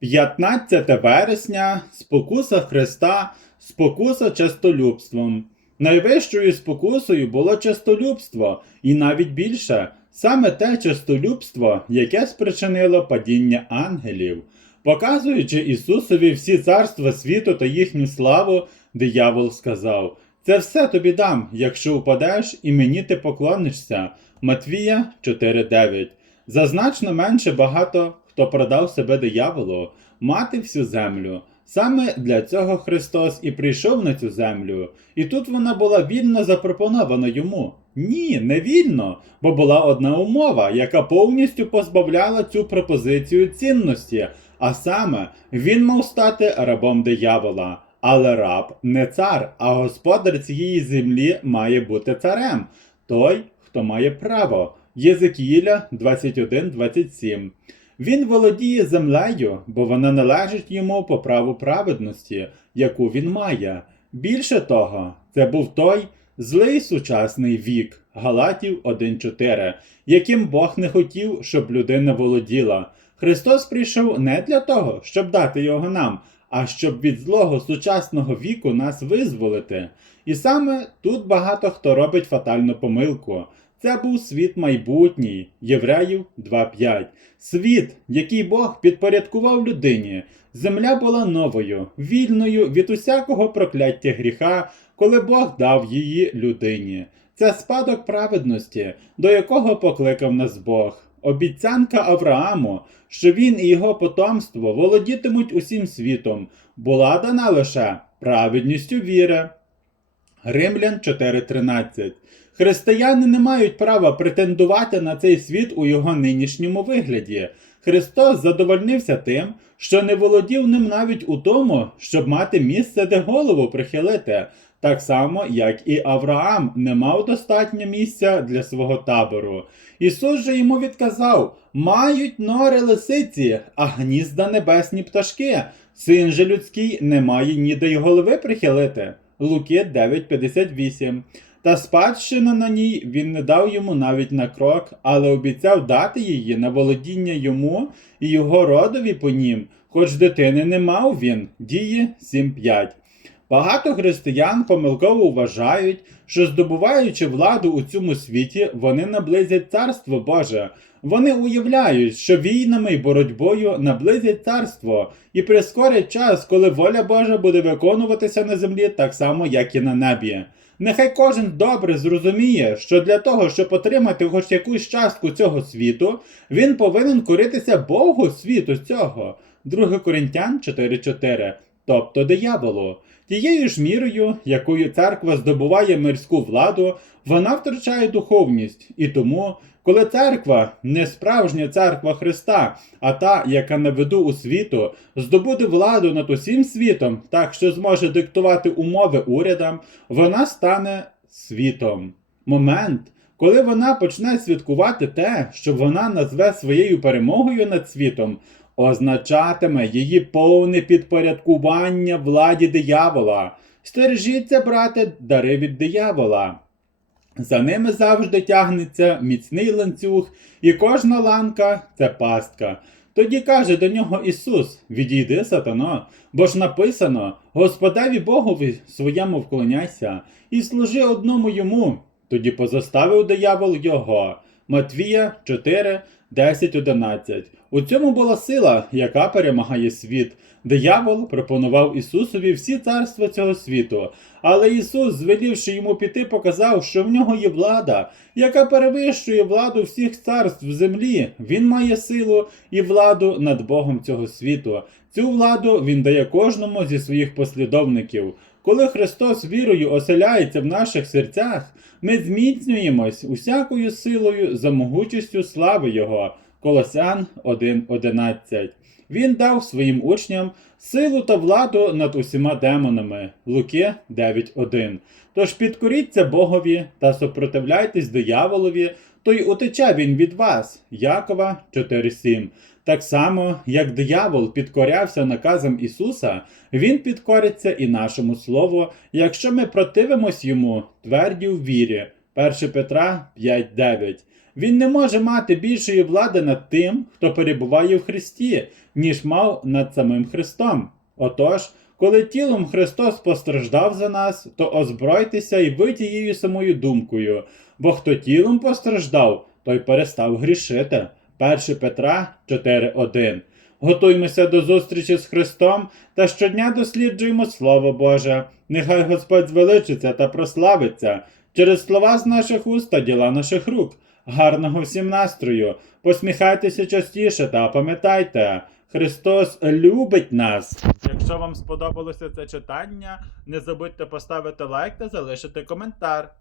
15 вересня спокуса Христа, спокуса честолюбством. Найвищою спокусою було честолюбство, і навіть більше саме те честолюбство, яке спричинило падіння ангелів. Показуючи Ісусові всі царства світу та їхню славу, диявол сказав: Це все тобі дам, якщо впадеш і мені ти поклонишся. Матвія 4.9 За значно менше багато хто продав себе дияволу, мати всю землю. Саме для цього Христос і прийшов на цю землю, і тут вона була вільно запропонована йому. Ні, не вільно, бо була одна умова, яка повністю позбавляла цю пропозицію цінності, а саме він мав стати рабом диявола. Але раб не цар, а господар цієї землі має бути царем, той, хто має право. Єзекіїля 21.27 Він володіє землею, бо вона належить йому по праву праведності, яку він має. Більше того, це був той злий сучасний вік Галатів 1.4, яким Бог не хотів, щоб людина володіла. Христос прийшов не для того, щоб дати його нам, а щоб від злого сучасного віку нас визволити. І саме тут багато хто робить фатальну помилку. Це був світ майбутній, Євреїв 2.5. Світ, який Бог підпорядкував людині. Земля була новою, вільною від усякого прокляття гріха, коли Бог дав її людині. Це спадок праведності, до якого покликав нас Бог. Обіцянка Аврааму, що він і його потомство володітимуть усім світом, була дана лише праведністю віри. Римлян 4.13 Християни не мають права претендувати на цей світ у його нинішньому вигляді. Христос задовольнився тим, що не володів ним навіть у тому, щоб мати місце, де голову прихилити, так само, як і Авраам не мав достатньо місця для свого табору. Ісус же йому відказав: мають нори лисиці, а гнізда небесні пташки. Син же людський не має ніде й голови прихилити. Луки 9.58 та спадщина на ній він не дав йому навіть на крок, але обіцяв дати її на володіння йому і його родові по нім, хоч дитини не мав він. Дії 7.5. Багато християн помилково вважають, що здобуваючи владу у цьому світі, вони наблизять царство Боже. Вони уявляють, що війнами й боротьбою наблизять царство і прискорять час, коли воля Божа буде виконуватися на землі так само, як і на небі. Нехай кожен добре зрозуміє, що для того, щоб отримати хоч якусь частку цього світу, він повинен коритися Богу світу цього. 2 Коринтян 4.4, тобто дияволу. Тією ж мірою, якою церква здобуває мирську владу, вона втрачає духовність. І тому, коли церква, не справжня церква Христа, а та, яка на виду у світу, здобуде владу над усім світом, так що зможе диктувати умови урядам, вона стане світом. Момент, коли вона почне святкувати те, що вона назве своєю перемогою над світом, означатиме її повне підпорядкування владі диявола. Стережіться, брате, дари від диявола. За ними завжди тягнеться міцний ланцюг, і кожна ланка це пастка. Тоді каже до нього Ісус: Відійди, сатано, бо ж написано: Господеві Богові своєму вклоняйся, і служи одному йому. Тоді позаставив диявол його. Матвія 4, 10, 11. У цьому була сила, яка перемагає світ. Диявол пропонував Ісусові всі царства цього світу, але Ісус, звелівши йому піти, показав, що в нього є влада, яка перевищує владу всіх царств землі. Він має силу і владу над Богом цього світу. Цю владу він дає кожному зі своїх послідовників. Коли Христос вірою оселяється в наших серцях, ми зміцнюємось усякою силою за могутістю слави Його. Колосян 1.11. Він дав своїм учням силу та владу над усіма демонами. Луки 9.1. Тож підкоріться Богові та супротивляйтесь дияволові, то й утече він від вас. Якова 4.7. Так само, як диявол підкорявся наказам Ісуса, Він підкориться і нашому Слову, якщо ми противимось йому, тверді в вірі. 1 Петра 5.9 Він не може мати більшої влади над тим, хто перебуває в Христі. ніж мав над самим Христом. Отож, коли тілом Христос постраждав за нас, то озбройтеся і ви тією самою думкою, бо хто тілом постраждав, той перестав грішити. 1 Петра 4.1 Готуймося до зустрічі з Христом та щодня досліджуємо Слово Боже. Нехай Господь звеличиться та прославиться через слова з наших уст та діла наших рук. Гарного всім настрою! Посміхайтеся частіше та пам'ятайте, Христос любить нас. Якщо вам сподобалося це читання, не забудьте поставити лайк та залишити коментар.